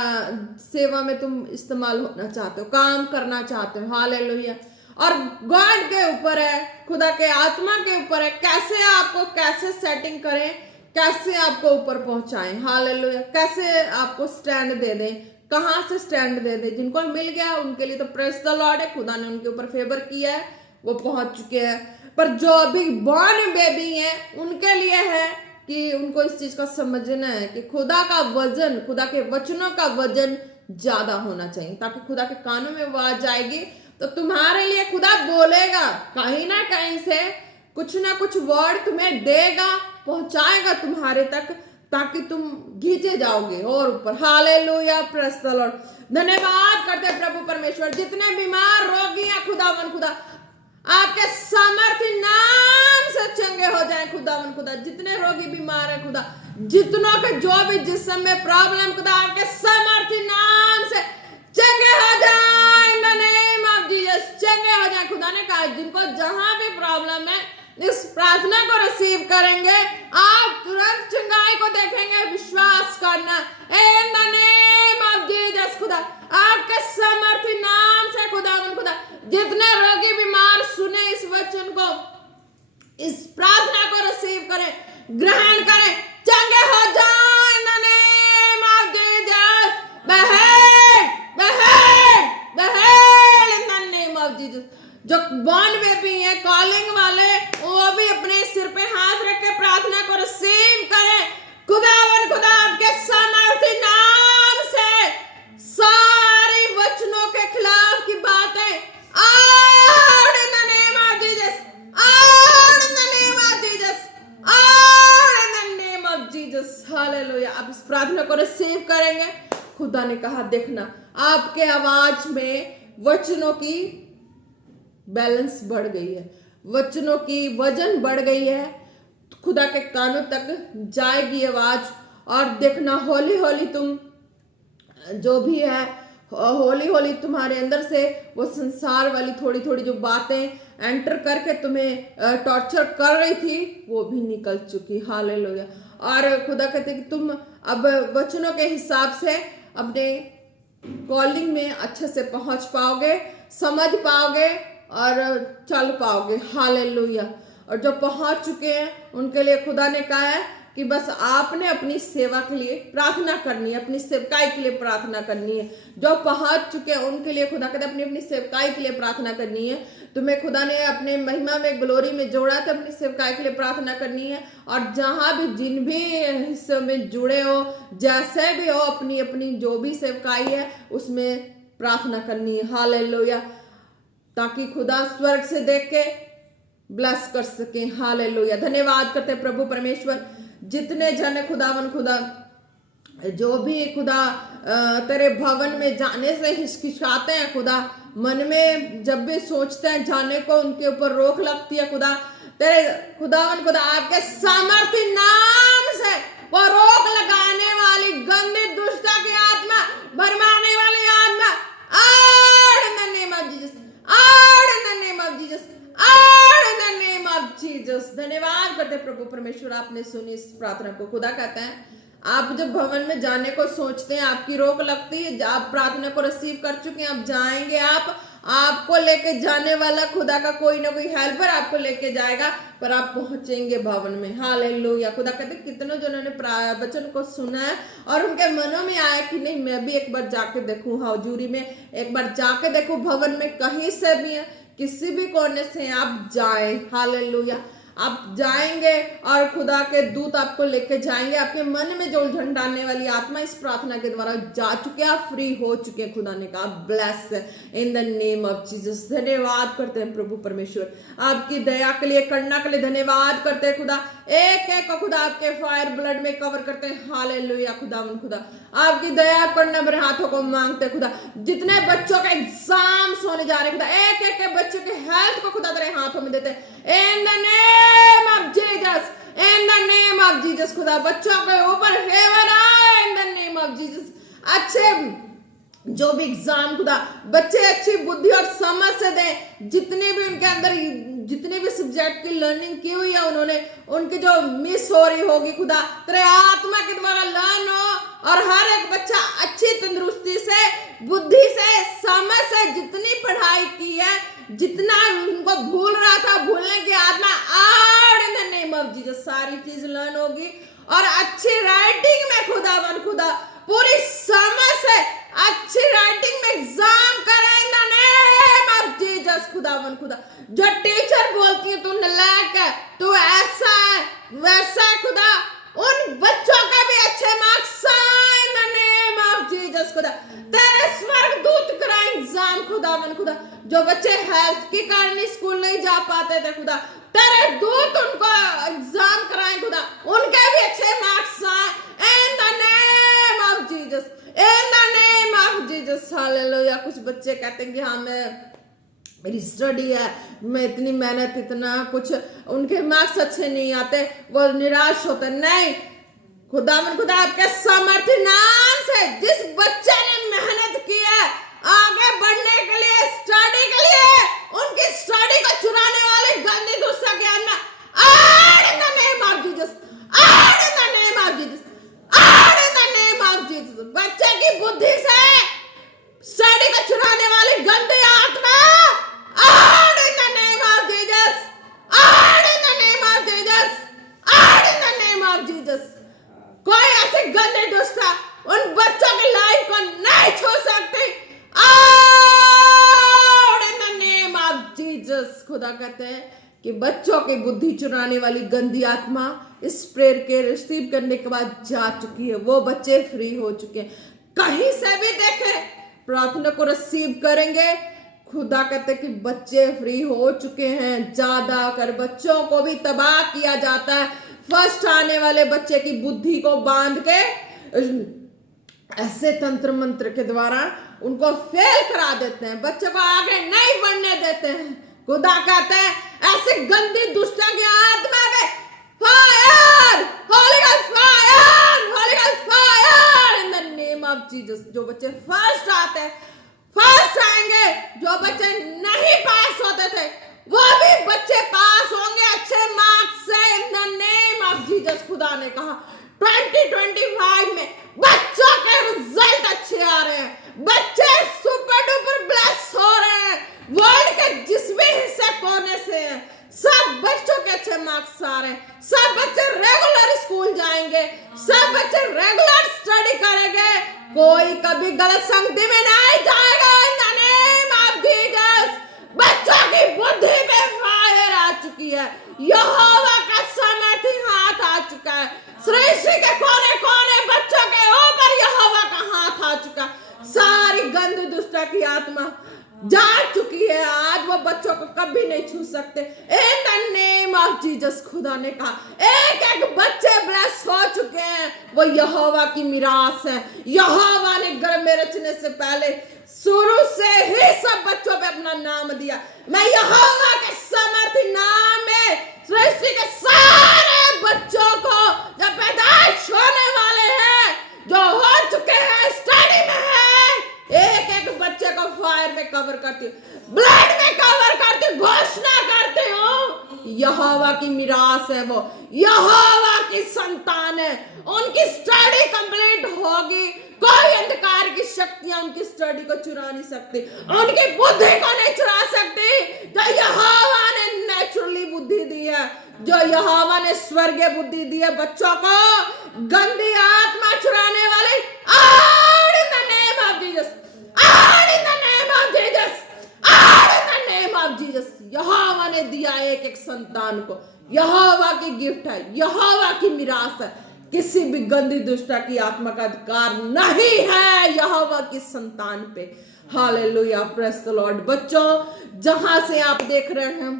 सेवा में तुम इस्तेमाल होना चाहते हो, काम करना चाहते हो। हालेलुया। और गॉड के ऊपर है, खुदा के आत्मा के ऊपर है, कैसे आपको कैसे सेटिंग करें, कैसे आपको ऊपर पहुंचाएं। हालेलुया। कैसे आपको स्टैंड दे दें, कहां से स्टैंड दे दें। जिनको मिल गया उनके लिए तो प्रेज द लॉर्ड है, खुदा ने उनके ऊपर फेवर किया है, वो पहुंच चुके हैं। पर जो अभी बॉर्न बेबी है उनके लिए है कि उनको इस चीज का समझना है कि खुदा का वजन, खुदा के वचनों का वजन ज्यादा होना चाहिए, ताकि खुदा के कानों में आवाज आएगी तो तुम्हारे लिए खुदा बोलेगा, कहीं ना कहीं से कुछ ना कुछ वर्ड तुम्हें देगा, पहुंचाएगा तुम्हारे तक, ताकि तुम खींचे जाओगे और ऊपर। हालेलुया। Praise the Lord. धन्यवाद करते प्रभु परमेश्वर। जितने बीमार रोगी हैं खुदावन, खुदा आपके सामर्थ्य नाम से चंगे हो जाए। खुदावन खुदा, जितने रोगी बीमार हैं खुदा, जितनों के जो भी जिस्म में प्रॉब्लम, खुदा आपके सामर्थ्य नाम से चंगे हो जाए। In the name of Jesus चंगे हो जाए। खुदा ने कहा जिनको जहां भी प्रॉब्लम है इस प्रार्थना को रिसीव करेंगे, आप तुरंत चंगाई को देखेंगे। विश्वास करना। इन द नेम ऑफ जीसस खुदा आपके सामर्थ्य नाम से खुदावन खुदा, जितने रोगी बीमार सुने इस वचन को, इस प्रार्थना को रिसीव करें, ग्रहण करें, चंगे हो जाए। In the name of Jesus. बहेल in the name of Jesus. जो बॉर्न बेबी है, कॉलिंग वाले, वो भी अपने सिर पे हाथ रख के प्रार्थना को रिसीव करें। खुदावन खुदा आपके सामर्थ्य नाम से सारी वचनों के खिलाफ की बातें out in the name of Jesus, out in the name of Jesus, out in the name of Jesus. Hallelujah. आप इस प्रार्थना को रिसीव करेंगे। खुदा ने कहा देखना, आपके आवाज में वचनों की बैलेंस बढ़ गई है, वचनों की वजन बढ़ गई है, खुदा के कानों तक जाएगी आवाज। और देखना हौली हौली तुम जो भी है, हौली हौली तुम्हारे अंदर से वो संसार वाली थोड़ी थोड़ी जो बातें एंटर करके तुम्हें टॉर्चर कर रही थी, वो भी निकल चुकी। हालेलुया। और खुदा कहते कि तुम अब वचनों के हिसाब से अपने कॉलिंग में अच्छे से पहुंच पाओगे, समझ पाओगे और चल पाओगे। हालेलुया। और जो पहुंच चुके हैं उनके लिए खुदा ने कहा है कि बस आपने अपनी सेवा के लिए प्रार्थना करनी है, अपनी सेवकाई के लिए प्रार्थना करनी है। जो पहुंच चुके हैं उनके लिए खुदा कहते अपनी अपनी सेवकाई के लिए प्रार्थना करनी है। तुम्हें खुदा ने अपने महिमा में, ग्लोरी में जोड़ा तो अपनी सेवकाई के लिए प्रार्थना करनी है। और जहां भी जिन भी हिस्सों में जुड़े हो, जैसे भी हो, अपनी अपनी जो भी सेवकाई है उसमें प्रार्थना करनी है। हालेलुया। ताकि खुदा स्वर्ग से देख के ब्लेस कर सके। हालेलुया। धन्यवाद करते प्रभु परमेश्वर। जितने जन खुदावन खुदा जो भी खुदा तेरे भवन में जाने से हिचकिचाते हैं, खुदा मन में जब भी सोचते हैं जाने को, उनके ऊपर रोक लगती है। खुदा तेरे खुदावन खुदा आपके सामर्थ्य नाम से वो रोक लगाने वाली गंदी दुष्टता की आत्मा, भरमाने वाली प्रभु परमेश्वर आपने सुनी इस प्रार्थना को। खुदा कहता है आप जब भवन में जाने को सोचते हैं, आपकी रोक लगती है, आप प्रार्थना को रिसीव कर चुके हैं, आप जाएंगे, आपको लेके जाने वाला खुदा का कोई ना कोई हेल्पर आपको लेके जाएगा, पर आप पहुंचेंगे भवन में। हालेलुया। खुदा कहते कितनों जनों ने वचन को सुना है और उनके मनों में आया कि नहीं मैं भी एक बार जाके देखूं, हजूरी में एक बार जाके देखूं, भवन में कहीं से भी है, किसी भी कोने से आप जाएं। हालेलुया। आप जाएंगे और खुदा के दूत आपको लेके जाएंगे। आपके मन में जो उलझन डालने वाली आत्मा इस प्रार्थना के द्वारा जा चुके, आप फ्री हो चुके हैं। खुदा ने कहा bless in the name of Jesus. धन्यवाद करते हैं प्रभु परमेश्वर, आपकी दया के लिए, करना के लिए धन्यवाद करते हैं खुदा। एक एक को खुदा आपके फायर ब्लड में कवर करते हैं। हालेलुया। खुदा आपकी दया करना मेरे हाथों को मांगते हैं खुदा। जितने बच्चों के एग्जाम होने जा रहे हैं खुदा, एक एक के बच्चों के हेल्थ को खुदा तेरे हाथों में देते हैं इन the name of Jesus, in the name of Jesus. खुदा बच्चों के ऊपर फेवर आए इन द नेम ऑफ जीसस। अच्छे जो भी एग्जाम खुदा बच्चे अच्छी बुद्धि और समझ से दें, जितने भी उनके अंदर जितने भी सब्जेक्ट की लर्निंग की हुई है उन्होंने, उनकी जो मिस हो रही होगी खुदा तेरे आत्मा के द्वारा लर्न हो, और हर एक बच्चा अच्छी तंदुरुस्ती से, बुद्धि से, समझ से जितनी पढ़ाई की है, जितना उनको भूल रहा था, भूलने की आत्मा out in the name of Jesus सारी चीज लर्न होगी। और अच्छी राइटिंग में खुदा पूरी समझ से अच्छी राइटिंग में एग्जाम करें इन द नेम ऑफ जीसस। खुदा जो टीचर बोलती है तू नालायक है, तू ऐसा है, वैसा है, खुदा उन बच्चों का भी अच्छे marks in the name of Jesus. खुदा तेरे स्वर्गदूत कराएं एग्जाम खुदा जो बच्चे हेल्थ के कारण स्कूल नहीं जा पाते थे खुदा, तेरे दूत उनको एग्जाम कराएं खुदा, उनके भी अच्छे मार्क्स आए इन the name of Jesus, in the name of Jesus. Hallelujah. कुछ बच्चे कहते हैं कि हाँ मेरी स्टडी है, मैं इतनी मेहनत, इतना कुछ, उनके मार्क्स अच्छे नहीं आते, वो निराश होते। नहीं, खुदा आपके सामर्थ्य नाम से जिस बच्चे ने मेहनत की है आगे बढ़ने के लिए, स्टडी के लिए, उनकी स्टडी को चुराने वाले गंदे दुष्ट ज्ञान में out in the name of Jesus, out in the name of Jesus, out in the name of Jesus. बच्चे की बुद्धि से स्टडी को चुराने वाली गंदी आत्मा out in the name of Jesus, out in the name of Jesus, out in the name of Jesus. कोई ऐसे गंदे दुष्ट उन बच्चों की लाइफ को नहीं छू सकती इन द नेम ऑफ जीसस। खुदा कहते हैं कि बच्चों की बुद्धि चुराने वाली गंदी आत्मा इस प्रेयर के रिसीव करने के बाद जा चुकी है। वो बच्चे फ्री हो चुके हैं। कहीं से भी देखें प्रार्थना को रिसीव करेंगे, खुदा कहते कि बच्चे फ्री हो चुके हैं। ज्यादा कर बच्चों को भी तबाह किया जाता है। फर्स्ट आने वाले बच्चे की बुद्धि को बांध के ऐसे तंत्र मंत्र के द्वारा उनको फेल करा देते हैं, बच्चे को आगे नहीं बढ़ने देते हैं। खुदा कहते हैं ऐसे गंदी दुष्टों की आत्मा में fire, Holi ghost fire, Holi ghost fire in the name of Jesus. जो बच्चे फर्स्ट आते हैं, फर्स्ट आएंगे, जो बच्चे नहीं पास होते थे वो भी बच्चे पास होंगे अच्छे मार्क्स से इन द नेम ऑफ जीसस। खुदा ने कहा 2025 में बच्चों के रिजल्ट अच्छे आ रहे हैं, बच्चे सुपर डुपर ब्लेस हो रहे हैं। वर्ल्ड के जिस भी हिस्से कोने से हैं, सब बच्चों के अच्छे मार्क्स आ रहे हैं। सब बच्चे रेगुलर स्कूल जाएंगे, सब बच्चे रेगुलर स्टडी करेंगे, कोई कभी गलत संगति में नहीं जाएगा इन द नेम ऑफ जीसस। बच्चों की बुद्धि पे फायर आ चुकी है, यहोवा का सामर्थ्य हाथ आ चुका है। सृष्टि के कोने कोने बच्चों के ऊपर यहोवा का हाथ आ चुका है। सारी गंदी दुष्टता की आत्मा जा चुकी है। आज वो बच्चों को कभी नहीं छू सकते इन द नेम ऑफ जीसस। खुदा ने कहा एक एक बच्चे ब्लेस हो चुके हैं, वो यहोवा की मिरास है। यहोवा ने गर्भ में रचने से पहले शुरू से ही सब बच्चों पे अपना नाम दिया। मैं यहोवा के सामर्थ्य नाम में सृष्टि के सारे बच्चों को जो पैदाइश होने वाले हैं, जो हो चुके हैं, स्टडी में है, एक एक बच्चे को फायर में कवर करती हूँ, ब्लड में कवर करती हूँ, घोषणा करती हूँ यहोवा की मिरास है, वो यहोवा की संतान है। उनकी स्टडी कंप्लीट होगी, कोई अंधकार की शक्तियां उनकी स्टडी को चुरा नहीं सकती, उनकी बुद्धि को नहीं चुरा सकती। जो यहोवा ने नेचुरली बुद्धि दी है, जो यहोवा ने स्वर्गीय बुद्धि दी है बच्चों को, गंदी आत्मा चुराने वाले, और in the name of Jesus, और in the name of Jesus, और in the name of Jesus, यहोवा ने दिया एक एक संतान को, यहोवा की गिफ्ट है, यहोवा की मिरास है। किसी भी गंदी दुष्टा की आत्मा का अधिकार नहीं है यहोवा की संतान पे। Hallelujah, praise the Lord. बच्चों, जहां से आप देख रहे हैं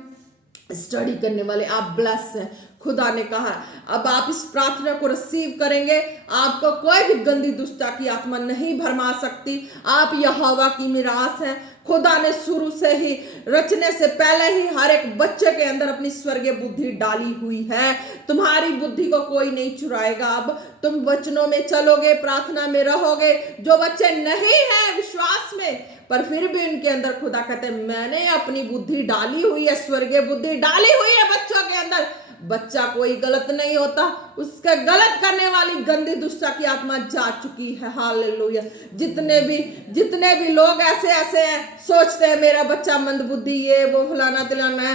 स्टडी करने वाले, आप ब्लेस हैं। खुदा ने कहा अब आप इस प्रार्थना को रिसीव करेंगे, आपको कोई भी गंदी दुष्टा की आत्मा नहीं भरमा सकती। आप यहोवा की मिरास हैं। खुदा ने शुरू से ही, रचने से पहले ही हर एक बच्चे के अंदर अपनी स्वर्गीय बुद्धि डाली हुई है। तुम्हारी बुद्धि को कोई नहीं चुराएगा। अब तुम वचनों में चलोगे, प्रार्थना में रहोगे। जो बच्चे नहीं हैं विश्वास में, पर फिर भी उनके अंदर खुदा कहते हैं मैंने अपनी बुद्धि डाली हुई है, स्वर्गीय बुद्धि डाली हुई है बच्चों के अंदर। बच्चा कोई गलत नहीं होता, उसका गलत करने वाली गंदी दुष्टा की आत्मा जा चुकी है। हालेलुया। जितने भी लोग ऐसे हैं, सोचते हैं मेरा बच्चा मंदबुद्धि, ये वो फलाना तिलाना है,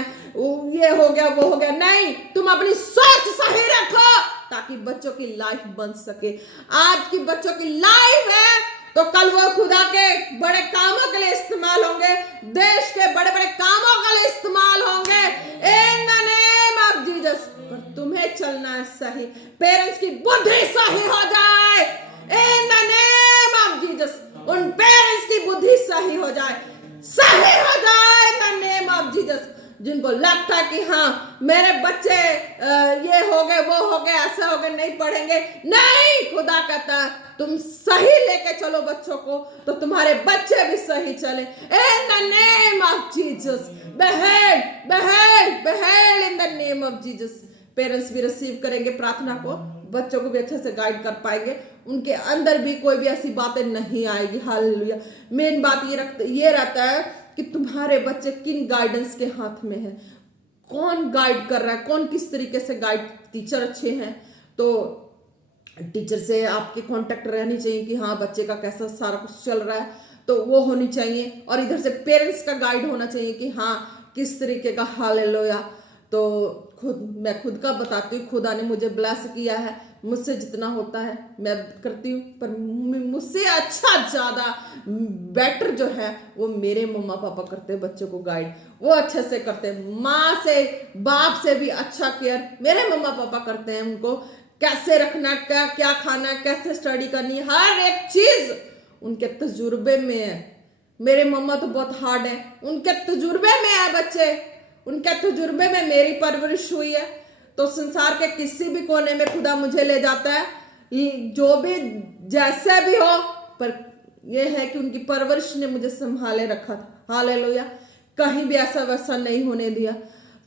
ये हो गया वो हो गया। नहीं, तुम अपनी सोच सही रखो ताकि बच्चों की लाइफ बन सके। आज की बच्चों की लाइफ है तो कल वो खुदा के बड़े कामों के लिए इस्तेमाल होंगे, देश के बड़े बड़े कामों के लिए इस्तेमाल होंगे। इन द नेम ऑफ जीसस। पर तुम्हें चलना है सही, पेरेंट्स की बुद्धि सही हो जाए। In the name of Jesus, उन पेरेंट्स की बुद्धि सही हो जाए, सही हो जाए in the name of Jesus. जिनको लगता है कि हाँ मेरे बच्चे ये हो गए वो हो गए ऐसा हो गए, नहीं पढ़ेंगे, नहीं, खुदा कहता है तुम सही लेके चलो बच्चों को तो तुम्हारे बच्चे भी सही चले। In the name of Jesus, बहेड in the name of Jesus. Parents भी रिसीव करेंगे प्रार्थना को, बच्चों को भी अच्छे से गाइड कर पाएंगे, उनके अंदर भी कोई भी ऐसी बातें नहीं आएगी। हालेलुया। मेन बात ये रहता है कि तुम्हारे बच्चे किन गाइडेंस के हाथ में है, कौन गाइड कर रहा है, कौन किस तरीके से गाइड। टीचर अच्छे हैं तो टीचर से आपके कांटेक्ट रहनी चाहिए कि हाँ बच्चे का कैसा सारा कुछ चल रहा है, तो वो होनी चाहिए। और इधर से पेरेंट्स का गाइड होना चाहिए कि हाँ किस तरीके का। हालेलुया। तो मैं खुद का बताती हूँ, खुदा ने मुझे ब्लेस किया है, मुझसे जितना होता है मैं करती हूँ, पर मुझसे अच्छा ज़्यादा बेटर जो है वो मेरे मम्मा पापा करते हैं बच्चों को गाइड, वो अच्छे से करते हैं। माँ से बाप से भी अच्छा केयर मेरे मम्मा पापा करते हैं। उनको कैसे रखना, क्या खाना, कैसे स्टडी करनी, हर एक चीज़ उनके तजुर्बे में है। मेरे मम्मा तो बहुत हार्ड है, उनके तजुर्बे में है बच्चे, उनके तजुर्बे में मेरी परवरिश हुई है। तो संसार के किसी भी कोने में खुदा मुझे ले जाता है, जो भी जैसे भी हो, पर यह है कि उनकी परवरिश ने मुझे संभाले रखा था। हालेलुया। कहीं भी ऐसा वैसा नहीं होने दिया।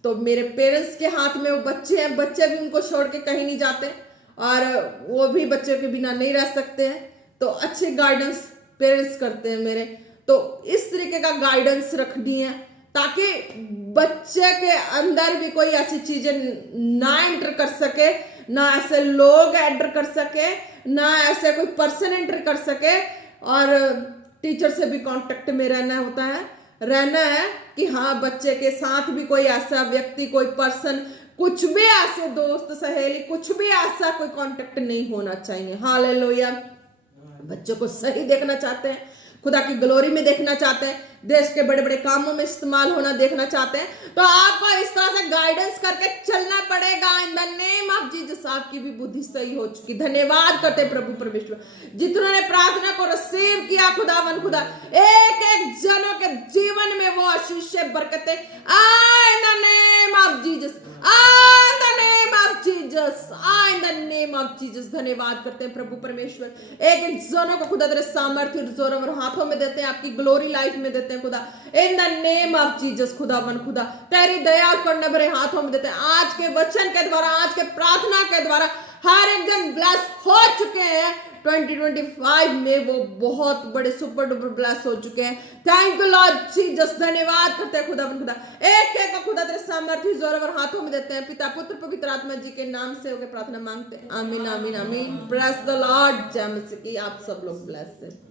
तो मेरे पेरेंट्स के हाथ में वो बच्चे हैं, बच्चे भी उनको छोड़ के कहीं नहीं जाते और वो भी बच्चों के बिना नहीं रह सकते हैं। तो अच्छे गाइडेंस पेरेंट्स करते हैं मेरे। तो इस तरीके का गाइडेंस रखनी है ताकि बच्चे के अंदर भी कोई ऐसी चीजें ना एंटर कर सके, ना ऐसे लोग एंटर कर सके, ना ऐसे कोई पर्सन एंटर कर सके। और टीचर से भी कांटेक्ट में रहना है कि हाँ बच्चे के साथ भी कोई ऐसा व्यक्ति, कोई पर्सन, कुछ भी ऐसे दोस्त सहेली, कुछ भी ऐसा कोई कांटेक्ट नहीं होना चाहिए। हालेलुया। बच्चों को सही देखना चाहते हैं, खुदा की ग्लोरी में देखना चाहते हैं, देश के बड़े बड़े कामों में इस्तेमाल होना देखना चाहते हैं, तो आपको इस तरह से गाइडेंस करके चलना पड़ेगा। इन द नेम ऑफ जीसस। आपकी भी बुद्धि सही हो चुकी। धन्यवाद करते प्रभु परमेश्वर जिन्होंने ने प्रार्थना को रिसीव किया। खुदा एक एक जनों के जीवन में वो आशीष से बरकतें in the name of Jesus, in the name of Jesus, in the name of Jesus. धन्यवाद करते हैं प्रभु परमेश्वर। एक एक जनों को खुदा तेरे सामर्थ्य जोरों और हाथों में देते हैं, आपकी ग्लोरी लाइफ में देते हैं खुदा। इन द नेम ऑफ जीसस खुदा तेरी दया और करुणा भरे हाथों में देते हैं। आज के वचन के द्वारा, आज के प्रार्थना के द्वारा हर एक जन ब्लेस हो चुके हैं। 2025 में वो बहुत बड़े सुपर डुपर ब्लेस हो चुके हैं। थैंक यू लॉर्ड जीसस, धन्यवाद करते हैं खुदा। एक एक खुदा तेरे सामर्थ्य जोर और हाथों में देते हैं। पिता पुत्र पवित्र आत्मा जी के नाम से होकर प्रार्थना मांगते हैं। आमीन आमीन आमीन। Praise the Lord. जय मसीह की। आप सब लोग ब्लेस हैं।